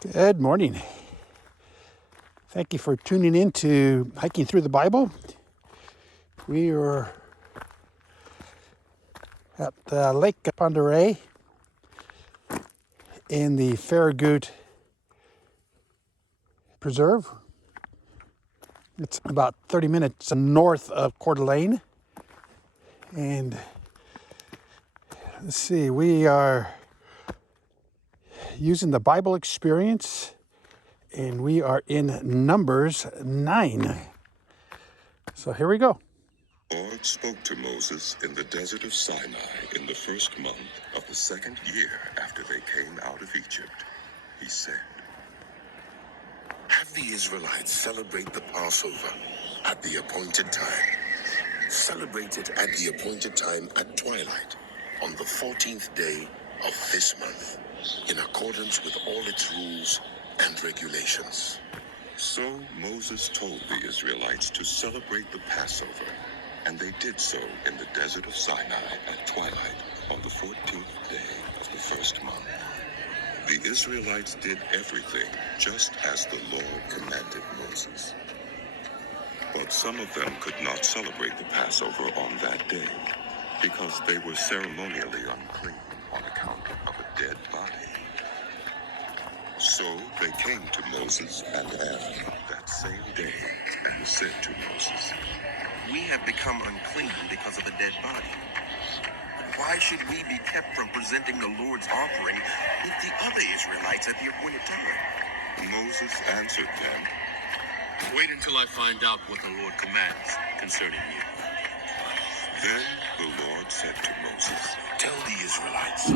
Good morning. Thank you for tuning in to Hiking Through the Bible. We are at Lake Ponderay in the Farragut Preserve. It's about 30 minutes north of Coeur d'Alene. And let's see, we are using the Bible experience, and we are in Numbers 9. So here we go. The Lord spoke to Moses in the desert of Sinai in the first month of the second year after they came out of Egypt. He said, "Have the Israelites celebrate the Passover at the appointed time. Celebrate it at the appointed time at twilight on the 14th day of this month, in accordance with all its rules and regulations." So Moses told the Israelites to celebrate the Passover, and they did so in the desert of Sinai at twilight on the 14th day of the first month. The Israelites did everything just as the Lord commanded Moses. But some of them could not celebrate the Passover on that day because they were ceremonially unclean on account of a dead body. So they came to Moses and Aaron that same day and said to Moses, "We have become unclean because of a dead body. Why should we be kept from presenting the Lord's offering with the other Israelites at the appointed time?" Moses answered them, "Wait until I find out what the Lord commands concerning you." Then the Lord said to Moses, "Tell the Israelites,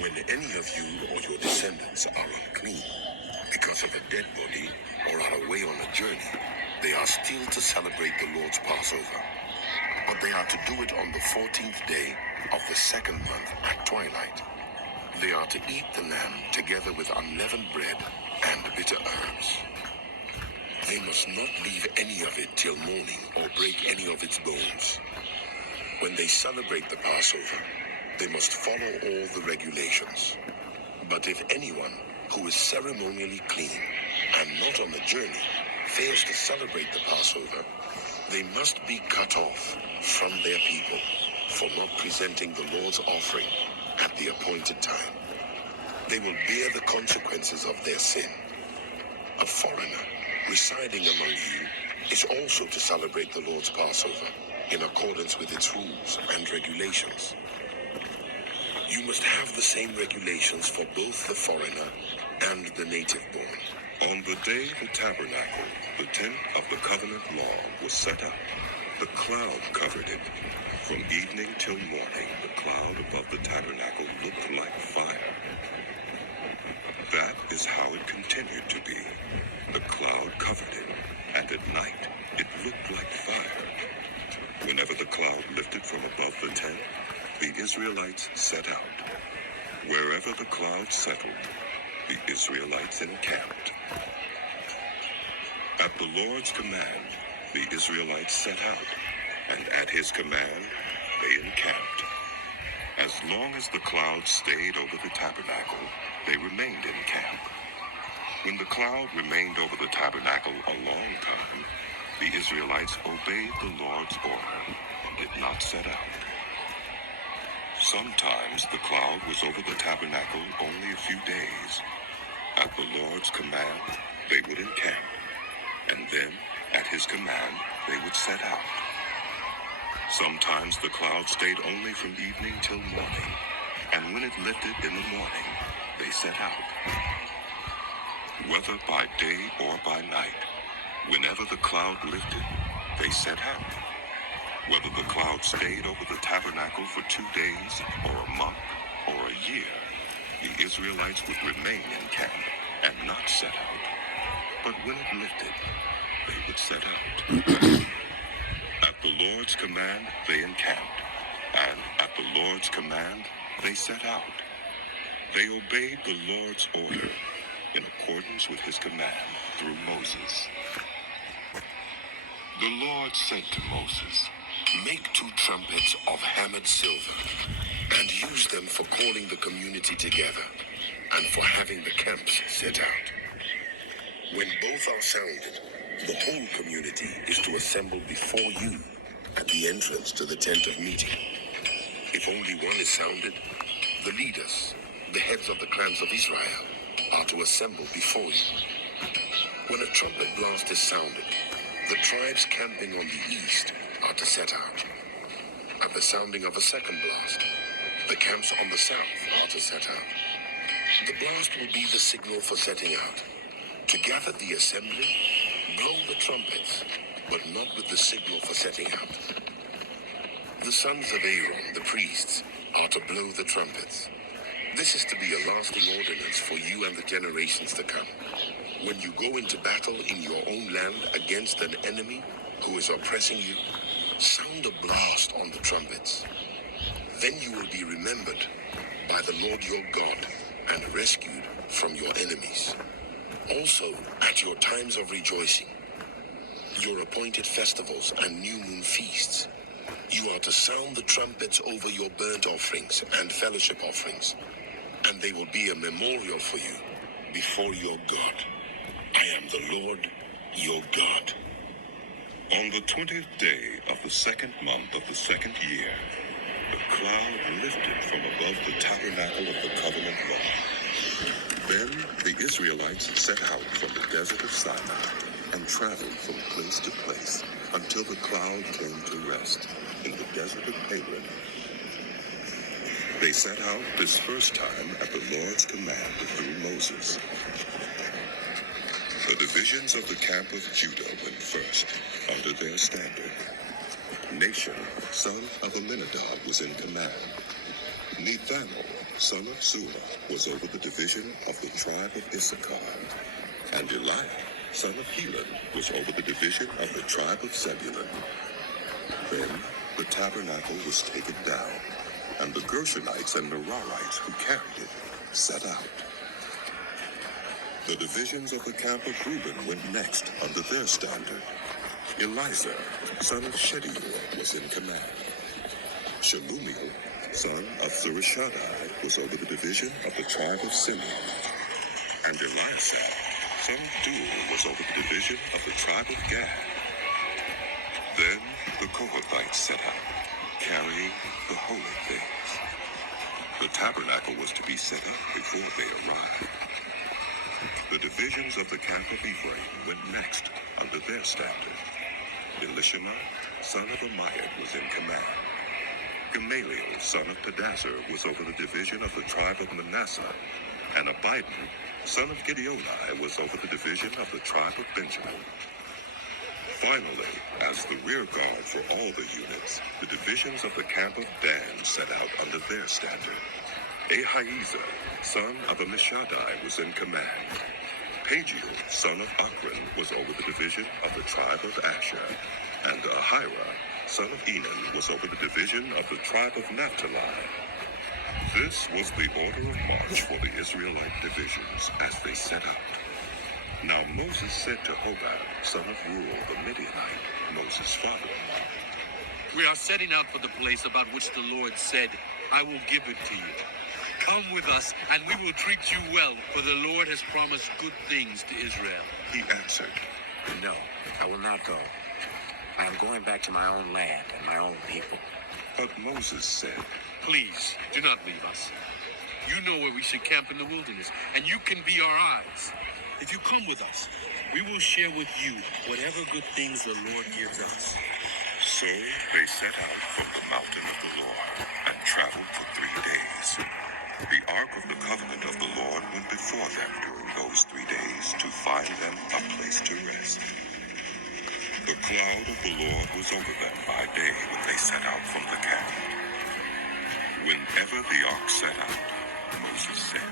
when any of you or your descendants are unclean because of a dead body or are away on a journey, they are still to celebrate the Lord's Passover. But they are to do it on the 14th day of the second month at twilight. They are to eat the lamb together with unleavened bread and bitter herbs. They must not leave any of it till morning or break any of its bones. When they celebrate the Passover, they must follow all the regulations. But if anyone who is ceremonially clean and not on a journey fails to celebrate the Passover, they must be cut off from their people for not presenting the Lord's offering at the appointed time. They will bear the consequences of their sin. A foreigner residing among you is also to celebrate the Lord's Passover in accordance with its rules and regulations. You must have the same regulations for both the foreigner and the native born." On the day the tabernacle, the tent of the covenant law, was set up, the cloud covered it. From evening till morning, the cloud above the tabernacle looked like fire. That is how it continued to be. The cloud covered it, and at night it looked like fire. Whenever the cloud lifted from above the tent, the Israelites set out. Wherever the cloud settled, the Israelites encamped. At the Lord's command, the Israelites set out, and at his command, they encamped. As long as the cloud stayed over the tabernacle, they remained in camp. When the cloud remained over the tabernacle a long time, the Israelites obeyed the Lord's order and did not set out. Sometimes the cloud was over the tabernacle only a few days. At the Lord's command, they would encamp, and then, at his command, they would set out. Sometimes the cloud stayed only from evening till morning, and when it lifted in the morning, they set out. Whether by day or by night, whenever the cloud lifted, they set out. Whether the cloud stayed over the tabernacle for 2 days, or a month, or a year, the Israelites would remain in camp and not set out. But when it lifted, they would set out. At the Lord's command, they encamped, and at the Lord's command, they set out. They obeyed the Lord's order in accordance with his command through Moses. The Lord said to Moses, "Make 2 trumpets of hammered silver and use them for calling the community together and for having the camps set out. When both are sounded, the whole community is to assemble before you at the entrance to the tent of meeting. If only one is sounded, the leaders, the heads of the clans of Israel, are to assemble before you. When a trumpet blast is sounded, the tribes camping on the east are to set out. At the sounding of a second blast, the camps on the south are to set out. The blast will be the signal for setting out. To gather the assembly, blow the trumpets, but not with the signal for setting out. The sons of Aaron, the priests, are to blow the trumpets. This is to be a lasting ordinance for you and the generations to come. When you go into battle in your own land against an enemy who is oppressing you, sound a blast on the trumpets. Then you will be remembered by the Lord your God and rescued from your enemies. Also, at your times of rejoicing, your appointed festivals and new moon feasts, you are to sound the trumpets over your burnt offerings and fellowship offerings, and they will be a memorial for you before your God. I am the Lord your God. On the 20th day of the second month of the second year, the cloud lifted from above the tabernacle of the covenant law. Then the Israelites set out from the desert of Sinai and traveled from place to place until the cloud came to rest in the desert of Paran. They set out this first time at the Lord's command through Moses. The divisions of the camp of Judah went first, under their standard. Nashon, son of Amminadab, was in command. Nethanel, son of Zula, was over the division of the tribe of Issachar. And Eliab, son of Helon, was over the division of the tribe of Zebulun. Then the tabernacle was taken down, and the Gershonites and Merarites who carried it set out. The divisions of the camp of Reuben went next under their standard. Elizur, son of Shedeur, was in command. Shelumiel, son of Zurishaddai, was over the division of the tribe of Simeon. And Eliasaph, son of Deuel, was over the division of the tribe of Gad. Then the Kohathites set out, carrying the holy things. The tabernacle was to be set up before they arrived. The divisions of the camp of Ephraim went next under their standard. Elishama, son of Amiad, was in command. Gamaliel, son of Pedazur, was over the division of the tribe of Manasseh. And Abidan, son of Gideoni, was over the division of the tribe of Benjamin. Finally, as the rear guard for all the units, the divisions of the camp of Dan set out under their standard. Ahiezer, son of Ammishaddai, was in command. Pagiel, son of Akron, was over the division of the tribe of Asher. And Ahira, son of Enan, was over the division of the tribe of Naphtali. This was the order of march for the Israelite divisions as they set out. Now Moses said to Hobab, son of Reuel the Midianite, Moses' father-in-law, We are setting out for the place about which the Lord said, I will give it to you. Come with us, and we will treat you well, for the Lord has promised good things to Israel. he answered. No, I will not go. I am going back to my own land and my own people. But Moses said, Please, do not leave us. You know where we should camp in the wilderness, and you can be our eyes. If you come with us, we will share with you whatever good things the Lord gives us. So they set out from the mountain of the Lord and traveled for 3 days. The ark of the covenant of the Lord went before them during those 3 days to find them a place to rest. The cloud of the Lord was over them by day when they set out from the camp. Whenever the ark set out, Moses said,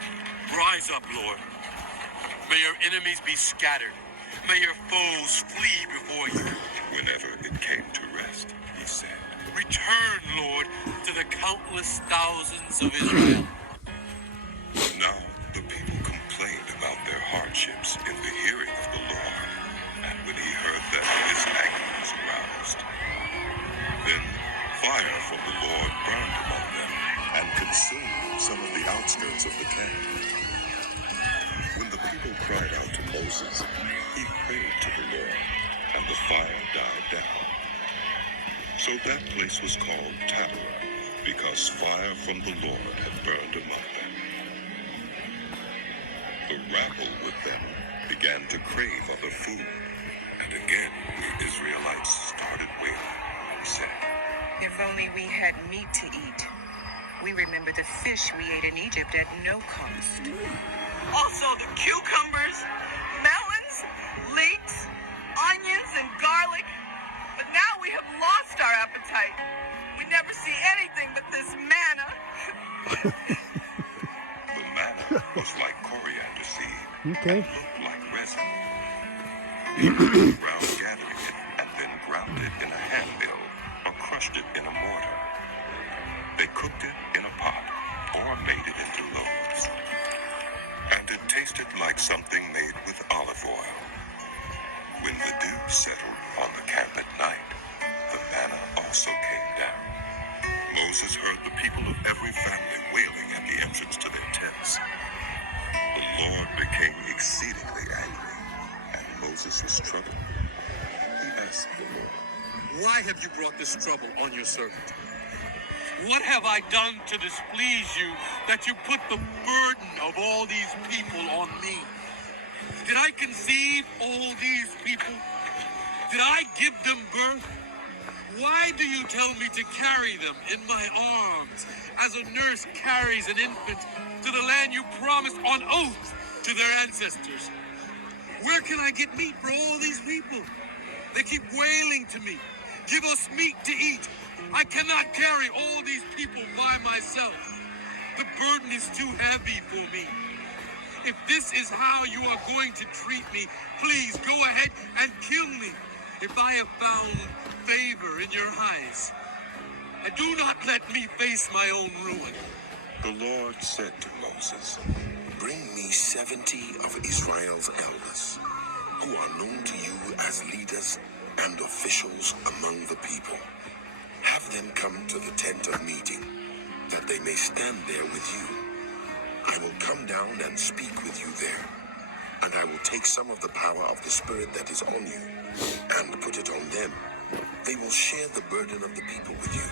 Rise up, Lord. May your enemies be scattered. May your foes flee before you. Whenever it came to rest, he said, Return, Lord, to the countless thousands of Israel. Now the people complained about their hardships in the hearing of the Lord, and when he heard them, his anger was aroused. Then fire from the Lord burned among them and consumed some of the outskirts of the camp. When the people cried out to Moses, he prayed to the Lord, and the fire died down. So that place was called Tabor, because fire from the Lord had burned among them. The rabble with them began to crave other food. And again the Israelites started wailing and said, If only we had meat to eat. We remember the fish we ate in Egypt at no cost. Also the cucumbers, melons, leeks, onions, and garlic. But now we have lost our appetite. We never see anything but this manna. the manna was like coriander seed, Okay. and looked like resin. They took ground gathering it, and then ground it in a hand mill, or crushed it in a mortar. They cooked it in a pot, or made it into loaves. And it tasted like something made with olive oil. When the dew settled on the camp at night, the manna also came down. Moses heard the people of every family wailing at the entrance to their tents. The Lord became exceedingly angry, and Moses was troubled. He asked the Lord, Why have you brought this trouble on your servant? What have I done to displease you that you put the burden of all these people on me? Did I conceive all these people? Did I give them birth? Why do you tell me to carry them in my arms as a nurse carries an infant to the land you promised on oath to their ancestors? Where can I get meat for all these people? They keep wailing to me, give us meat to eat. I cannot carry all these people by myself. The burden is too heavy for me. If this is how you are going to treat me, please go ahead and kill me if I have found favor in your eyes. And do not let me face my own ruin. the Lord said to Moses, Bring me 70 of Israel's elders, who are known to you as leaders and officials among the people. Have them come to the tent of meeting, that they may stand there with you. I will come down and speak with you there, and I will take some of the power of the Spirit that is on you, and put it on them. They will share the burden of the people with you,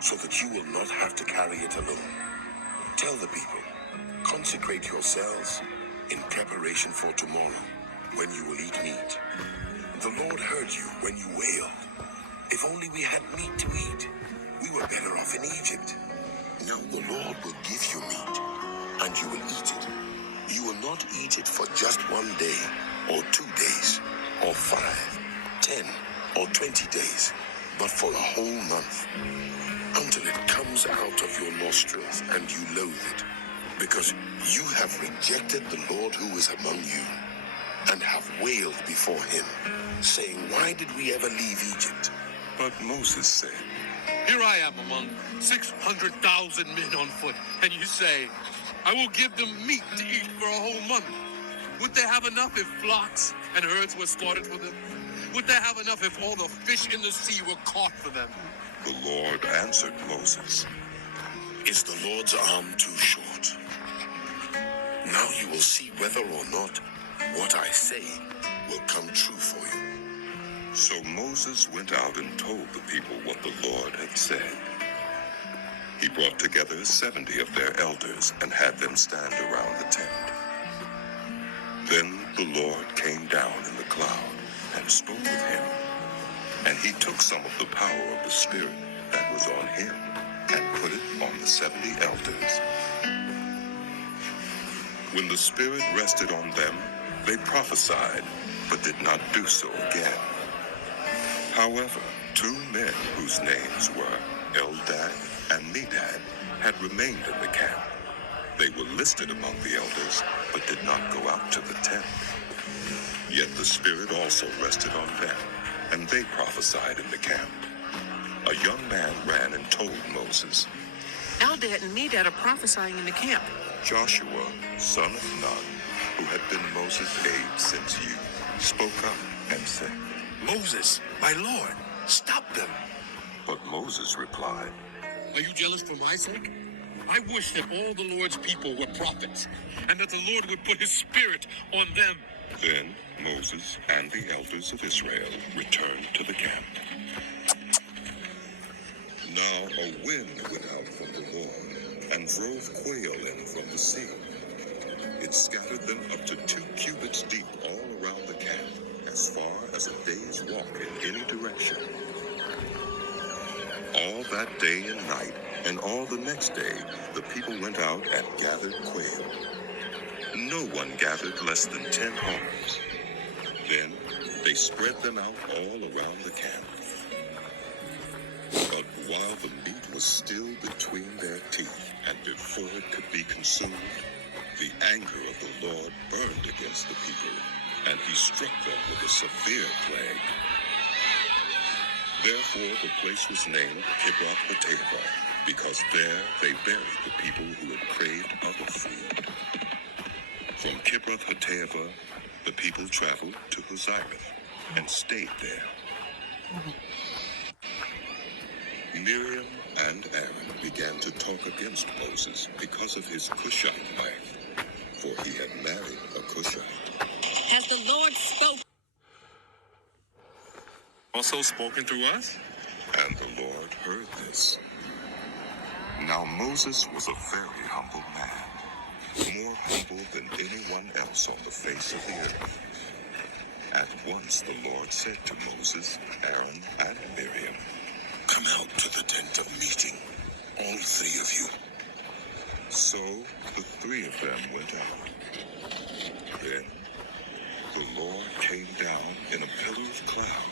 so that you will not have to carry it alone. Tell the people, consecrate yourselves in preparation for tomorrow, when you will eat meat. The Lord heard you when you wailed. If only we had meat to eat, we were better off in Egypt. Now the Lord will give you meat, and you will eat it. You will not eat it for just 1 day, or 2 days, or 5, 10, or 20 days, but for a whole month, until it comes out of your nostrils and you loathe it, because you have rejected the Lord who is among you, and have wailed before him, saying, Why did we ever leave Egypt? but Moses said, Here I am among 600,000 men on foot, and you say, I will give them meat to eat for a whole month. Would they have enough if flocks and herds were slaughtered for them? Would they have enough if all the fish in the sea were caught for them? The Lord answered Moses, Is the Lord's arm too short? Now you will see whether or not what I say will come true for you. So Moses went out and told the people what the Lord had said. He brought together 70 of their elders and had them stand around the tent. Then the Lord came down in the cloud and spoke with him. And he took some of the power of the Spirit that was on him and put it on the 70 elders. When the Spirit rested on them, they prophesied, but did not do so again. However, 2 men whose names were Eldad and Medad had remained in the camp. They were listed among the elders, but did not go out to the tent. Yet the Spirit also rested on them, and they prophesied in the camp. A young man ran and told Moses, Eldad and Medad are prophesying in the camp. Joshua, son of Nun, who had been Moses' aide since youth, spoke up and said, Moses, my Lord, stop them. But Moses replied, Are you jealous for my sake? I wish that all the Lord's people were prophets, and that the Lord would put his spirit on them. Then Moses and the elders of Israel returned to the camp. Now a wind went out from the Lord and drove quail in from the sea. It scattered them up to 2 cubits deep all around the camp, as far as a day's walk in any direction. All that day and night, and all the next day, the people went out and gathered quail. No one gathered less than 10 arms. Then they spread them out all around the camp. But while the meat was still between their teeth, and before it could be consumed, the anger of the Lord burned against the people, and he struck them with a severe plague. Therefore the place was named Kibroth-Hattaavah, because there they buried the people who had craved other food. From Kibroth-Hattaavah, the people traveled to Hosireth and stayed there. Miriam and Aaron began to talk against Moses because of his Cushite wife, for he had married a Cushite. Has the Lord spoken? Also spoken through us? And the Lord heard this. Now Moses was a very humble man, more humble than anyone else on the face of the earth. At once the Lord said to Moses, Aaron, and Miriam, Come out to the tent of meeting, all 3 of you. So the 3 of them went out. Then the Lord came down in a pillar of cloud.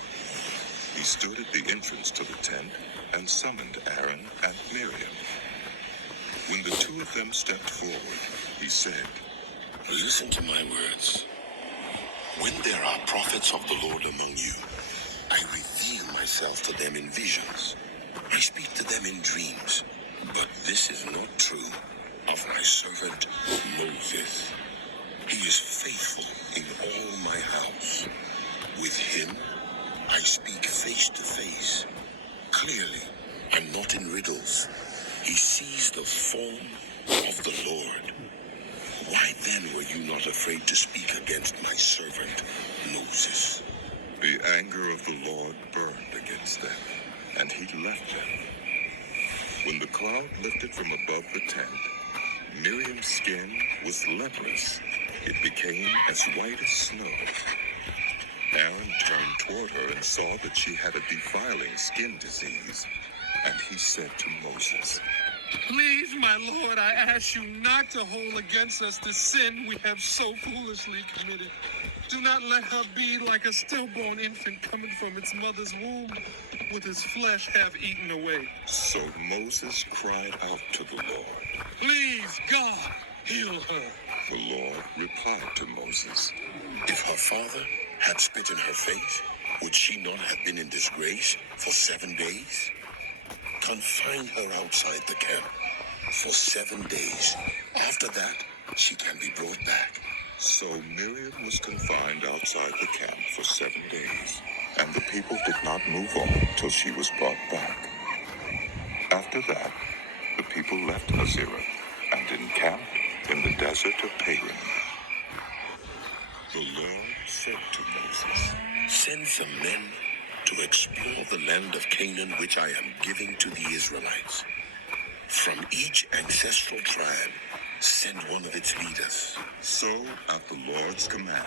He stood at the entrance to the tent and summoned Aaron and Miriam. When the 2 of them stepped forward, he said, Listen to my words. When there are prophets of the Lord among you, I reveal myself to them in visions. I speak to them in dreams. But this is not true of my servant Moses. He is faithful in all my house. With him, I speak face to face, clearly, and not in riddles. He sees the form of the Lord. Why then were you not afraid to speak against my servant Moses? The anger of the Lord burned against them, and he left them. When the cloud lifted from above the tent, Miriam's skin was leprous. It became as white as snow. Aaron turned toward her and saw that she had a defiling skin disease, and he said to Moses, Please, my Lord, I ask you not to hold against us the sin we have so foolishly committed. Do not let her be like a stillborn infant coming from its mother's womb, with its flesh half eaten away. So Moses cried out to the Lord. Please, God, heal her. The Lord replied to Moses, If her father had spit in her face, would she not have been in disgrace for 7 days? Confine her outside the camp for 7 days. After that, she can be brought back. So Miriam was confined outside the camp for 7 days, and the people did not move on till she was brought back. After that, the people left Hazirah and encamped in the desert of Paran. The Lord said to Moses, Send some men to explore the land of Canaan which I am giving to the Israelites. From each ancestral tribe, send one of its leaders. So, at the Lord's command,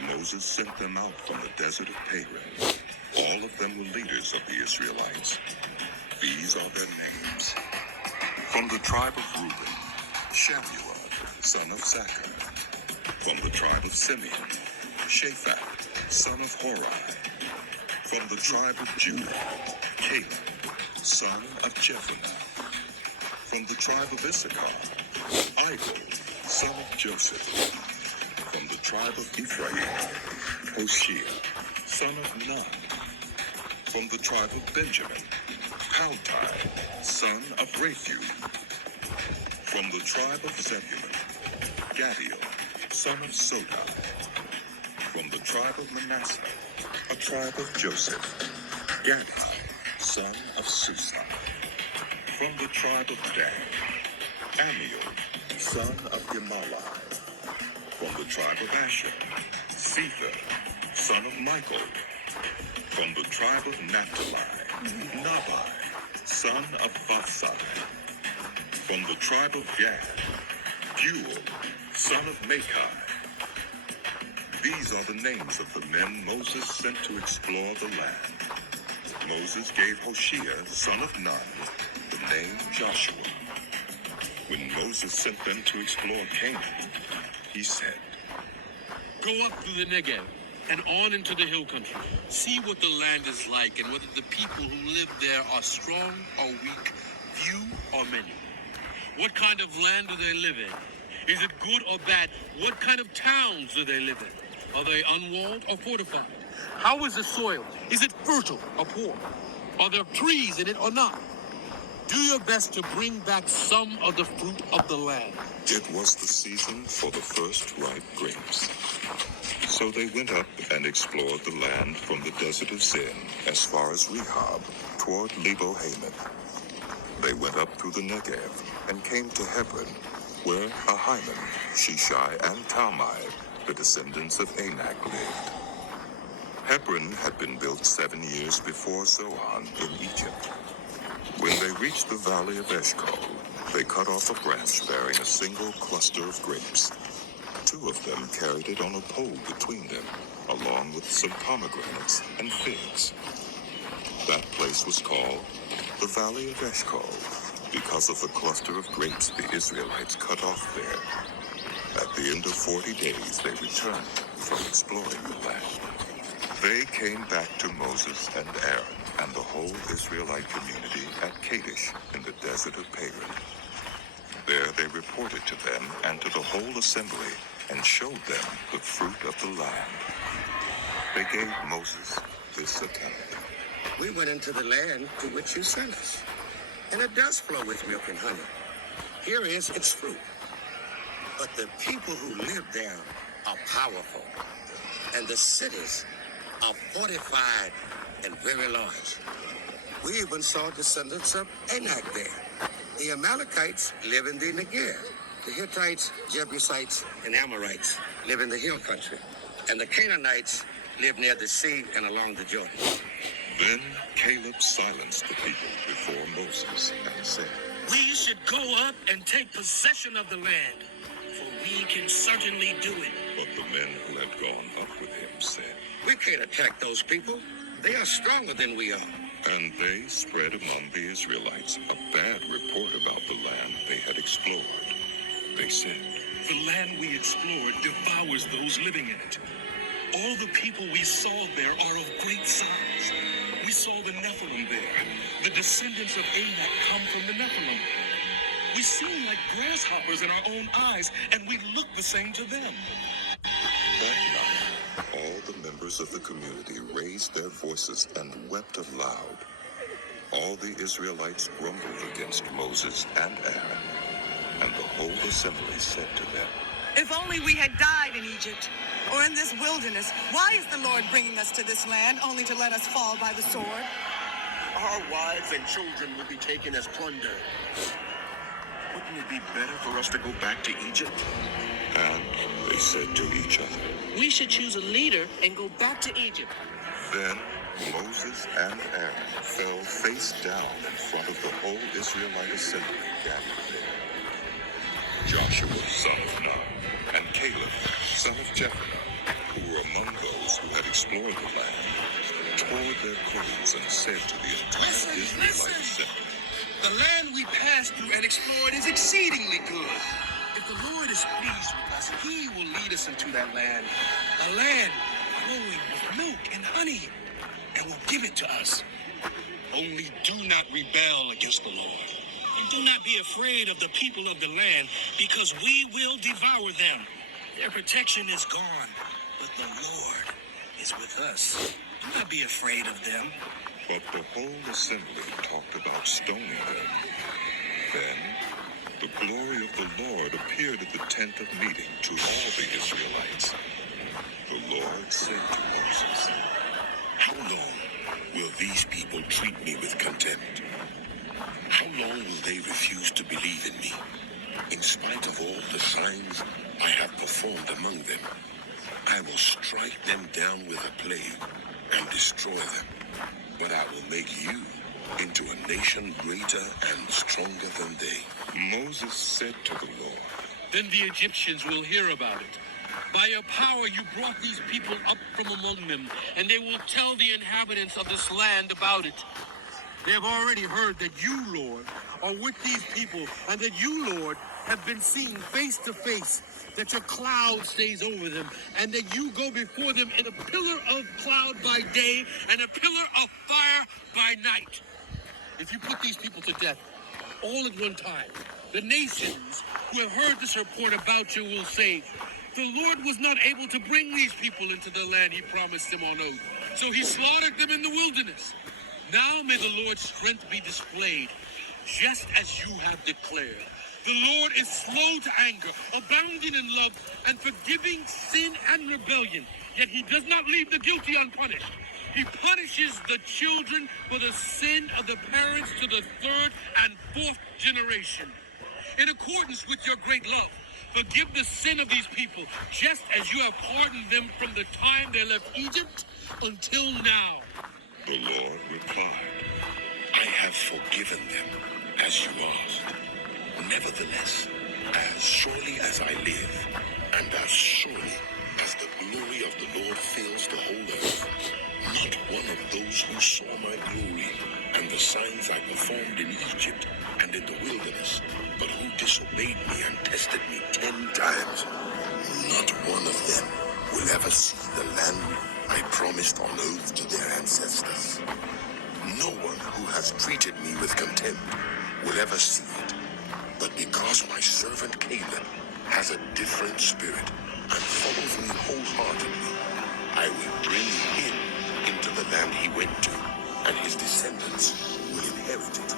Moses sent them out from the desert of Paran. All of them were leaders of the Israelites. These are their names. From the tribe of Reuben, Shamuel, son of Zachar. From the tribe of Simeon, Shaphat, son of Hori. From the tribe of Judah, Caleb, son of Jephunneh. From the tribe of Issachar, Idol, son of Joseph. From the tribe of Ephraim, Hoshea, son of Nun. From the tribe of Benjamin, Paltai, son of Raphu. From the tribe of Zebulun, Gadiel, son of Sodai. From the tribe of Manasseh, a tribe of Joseph, Gadi, son of Susa. From the tribe of Dan, Amiel, son of Gemalli. From the tribe of Asher, Sether, son of Michael. From the tribe of Naphtali, Nabai, son of Bathsai. From the tribe of Gad, Guel, son of Machai. These are the names of the men Moses sent to explore the land. Moses gave Hoshea, son of Nun, the name Joshua. When Moses sent them to explore Canaan, he said, Go up through the Negev and on into the hill country. See what the land is like and whether the people who live there are strong or weak, few or many. What kind of land do they live in? Is it good or bad? What kind of towns do they live in? Are they unwalled or fortified? How is the soil? Is it fertile or poor? Are there trees in it or not? Do your best to bring back some of the fruit of the land. it was the season for the first ripe grapes. So they went up and explored the land from the desert of Zin as far as Rehob, toward Lebo-Hamath. They went up through the Negev and came to Hebron, where Ahiman, Shishai, and Talmai, the descendants of Anak, lived. Hebron had been built 7 years before Zoan in Egypt. When they reached the valley of Eshcol, they cut off a branch bearing a single cluster of grapes. 2 of them carried it on a pole between them, along with some pomegranates and figs. That place was called the Valley of Eshcol, because of the cluster of grapes the Israelites cut off there. At the end of 40 days, they returned from exploring the land. They came back to Moses and Aaron and the whole Israelite community at Kadesh in the desert of Paran. There they reported to them and to the whole assembly and showed them the fruit of the land. They gave Moses this account. We went into the land to which you sent us, and it does flow with milk and honey. Here is its fruit. But the people who live there are powerful, and the cities are fortified and very large. We even saw descendants of Anak there. The Amalekites live in the Negev. The Hittites, Jebusites, and Amorites live in the hill country. And the Canaanites live near the sea and along the Jordan. Then Caleb silenced the people before Moses and said, We should go up and take possession of the land, for we can certainly do it. But the men who had gone up with him said, We can't attack those people. They are stronger than we are. and they spread among the Israelites a bad report about the land they had explored. They said, The land we explored devours those living in it. All the people we saw there are of great size. We saw the Nephilim there. The descendants of Anak come from the Nephilim. We seem like grasshoppers in our own eyes, and we look the same to them. That night, all the members of the community raised their voices and wept aloud. All the Israelites grumbled against Moses and Aaron, and the whole assembly said to them, If only we had died in Egypt or in this wilderness. Why is the Lord bringing us to this land only to let us fall by the sword? Our wives and children will be taken as plunder. Wouldn't it be better for us to go back to Egypt? and they said to each other. We should choose a leader and go back to Egypt. Then Moses and Aaron fell face down in front of the whole Israelite assembly gathered there. Joshua, son of Nun, and Caleb, son of Jephunneh, who were among those who had explored the land, tore their clothes and said to the entire Israelite assembly, The land we passed through and explored is exceedingly good. If the Lord is pleased with us, he will lead us into that land, a land flowing with milk and honey, and will give it to us. Only do not rebel against the Lord. And do not be afraid of the people of the land, because we will devour them. Their protection is gone, but the Lord is with us. Do not be afraid of them. but the whole assembly talked about stoning them. Then the glory of the Lord appeared at the tent of meeting to all the Israelites. The Lord said to Moses, How long will these people treat me with contempt? How long will they refuse to believe in me? In spite of all the signs I have performed among them, I will strike them down with a plague and destroy them. But I will make you into a nation greater and stronger than they. Moses said to the Lord, Then the Egyptians will hear about it. By your power you brought these people up from among them, and they will tell the inhabitants of this land about it. They have already heard that you, Lord, are with these people, and that you, Lord, have been seen face to face, that your cloud stays over them, and that you go before them in a pillar of cloud by day and a pillar of fire by night. If you put these people to death all at one time, the nations who have heard this report about you will say, the Lord was not able to bring these people into the land he promised them on oath, so he slaughtered them in the wilderness. Now may the Lord's strength be displayed, just as you have declared. The Lord is slow to anger, abounding in love, and forgiving sin and rebellion, yet he does not leave the guilty unpunished. He punishes the children for the sin of the parents to the third and fourth generation. In accordance with your great love, forgive the sin of these people, just as you have pardoned them from the time they left Egypt until now. the Lord replied, I have forgiven them as you asked. Nevertheless, as surely as I live, and as surely as the glory of the Lord fills the whole earth, not one of those who saw my glory and the signs I performed in Egypt and in the wilderness, but who disobeyed me and tested me 10 times, not one of them will ever see the land I promised on oath to their ancestors. No one who has treated me with contempt will ever see it. But because my servant Caleb has a different spirit and follows me wholeheartedly, I will bring him into the land he went to, and his descendants will inherit it.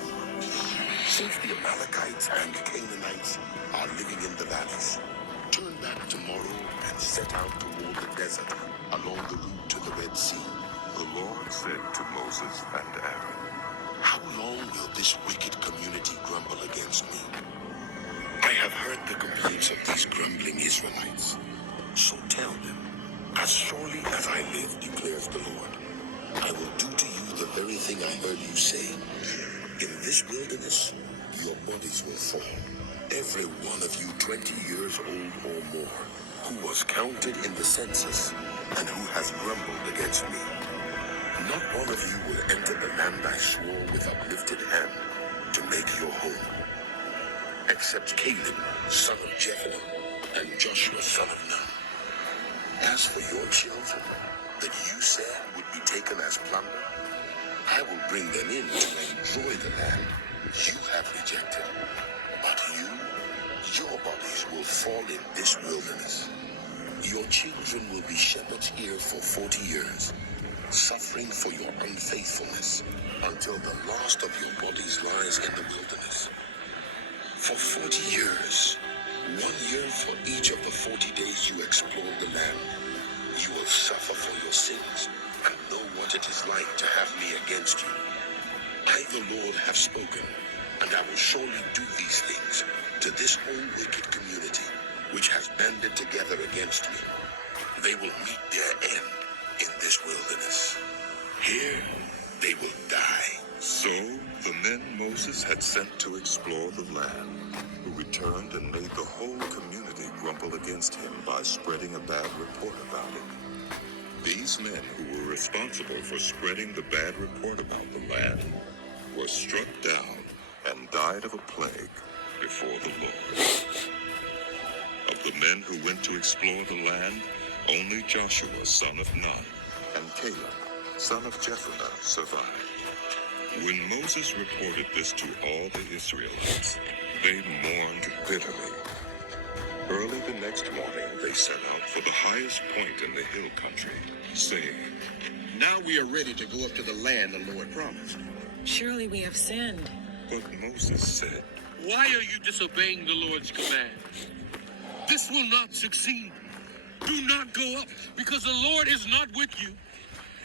Since the Amalekites and Canaanites are living in the valleys, turn back tomorrow and set out toward the desert along the route to the Red Sea. the Lord said to Moses and Aaron, How long will this wicked community grumble against me? I have heard the complaints of these grumbling Israelites. So tell them, as surely as I live, declares the Lord, I will do to you the very thing I heard you say. In this wilderness, your bodies will fall, every one of you 20 years old or more, who was counted in the census and who has grumbled against me. Not one of you will enter the land I swore with uplifted hand to make your home, except Caleb, son of Jephunneh, and Joshua, son of Nun. As for your children, that you said would be taken as plunder, I will bring them in to enjoy the land you have rejected. But your bodies will fall in this wilderness. Your children will be shepherds here for 40 years, suffering for your unfaithfulness, until the last of your bodies lies in the wilderness. For 40 years, 1 year for each of the 40 days you explored the land, you will suffer for your sins and know what it is like to have me against you. I, the Lord, have spoken, and I will surely do these things to this whole wicked community, which has banded together against me. They will meet their end in this wilderness. Here they will die. So the men Moses had sent to explore the land, who returned and made the whole community grumble against him by spreading a bad report about him. These men who were responsible for spreading the bad report about the land were struck down and died of a plague before the Lord. Of the men who went to explore the land, only Joshua, son of Nun, and Caleb, son of Jephunneh, survived. When Moses reported this to all the Israelites, they mourned bitterly. Early the next morning, they set out for the highest point in the hill country, saying, Now we are ready to go up to the land the Lord promised. Surely we have sinned. But Moses said, Why are you disobeying the Lord's command? This will not succeed. Do not go up, because the Lord is not with you.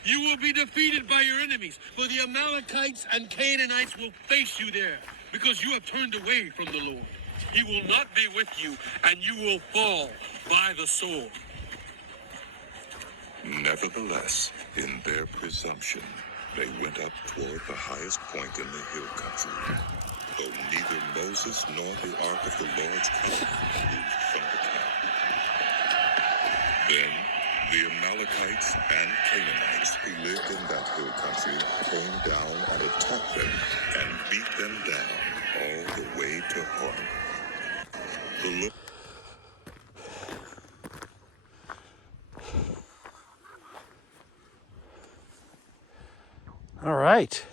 You will be defeated by your enemies, for the Amalekites and Canaanites will face you there, because you have turned away from the Lord. He will not be with you, and you will fall by the sword. Nevertheless, in their presumption, they went up toward the highest point in the hill country, though neither Moses nor the ark of the Lord's covenant moved from the camp. Then the Amalekites and Canaanites who lived in that hill country came down and attacked them and beat them down all the way to Horeb. The Lord All right.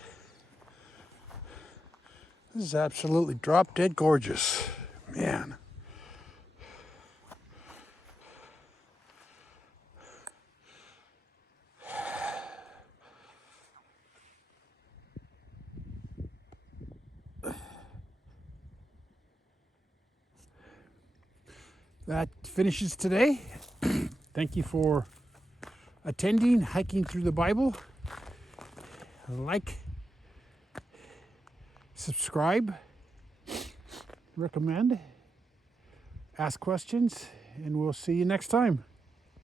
This is absolutely drop dead gorgeous. Man. That finishes today. Thank you for attending Hiking Through the Bible. Like, subscribe, recommend, ask questions, and we'll see you next time.